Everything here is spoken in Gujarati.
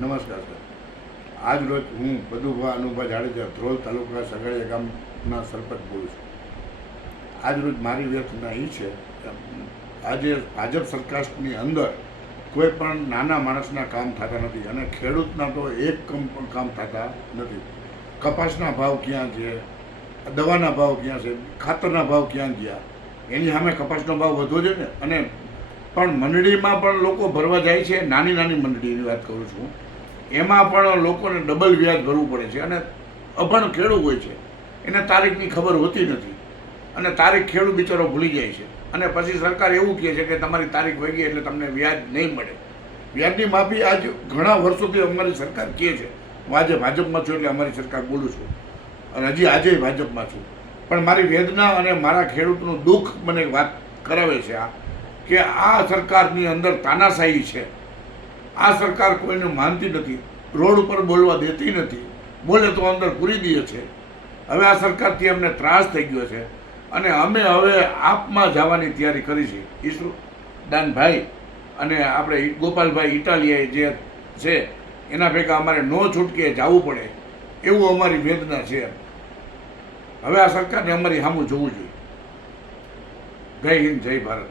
નમસ્કાર સર. આજ રોજ હું પદુભા અનુભા જાડેજા ધ્રોલ તાલુકા સગાડિયા ગામના સરપંચ બોલું છું. આજ રોજ મારી વ્યથા એ છે કે આજે ભાજપ સરકારની અંદર કોઈ પણ નાના માણસના કામ થતા નથી અને ખેડૂતના તો એક પણ કામ થતા નથી. કપાસના ભાવ ક્યાં છે, દવાના ભાવ ક્યાં છે, ખાતરના ભાવ ક્યાં ગયા, એની સામે કપાસનો ભાવ વધવો છે ને. અને પણ મંડળીમાં પણ લોકો ભરવા જાય છે, નાની નાની મંડળીની વાત કરું છું, એમાં પણ લોકોને ડબલ વ્યાજ ભરવું પડે છે. અને અભણ ખેડૂત હોય છે, એને તારીખની ખબર હોતી નથી અને તારીખ ખેડૂત બિચારો ભૂલી જાય છે. અને પછી સરકાર એવું કહે છે કે તમારી તારીખ વહી ગઈ એટલે તમને વ્યાજ નહીં મળે. વ્યાજની માફી આજ ઘણા વર્ષોથી અમારી સરકાર કહે છે. હું આજે ભાજપમાં છું એટલે અમારી સરકાર બોલું છું અને હજી આજે ભાજપમાં છું. પણ મારી વેદના અને મારા ખેડૂતનું દુઃખ મને વાત કરાવે છે કે આ સરકારની અંદર તાનાશાહી છે. આ સરકાર કોઈને માનતી નથી, રોડ ઉપર બોલવા દેતી નથી, બોલે તો અંદર પૂરી દે છે. હવે આ સરકારથી અમને ત્રાસ થઈ ગયો છે અને અમે હવે આપમાં જવાની તૈયારી કરી છે. ઈસુદાનભાઈ અને આપણે ગોપાલભાઈ ઇટાલિયા જે છે એના ભેગા અમારે નો છૂટકે જવું પડે એવું અમારી વેદના છે. હવે આ સરકારને અમારી સામું જોવું જોઈએ. જય હિન્દ, જય ભારત.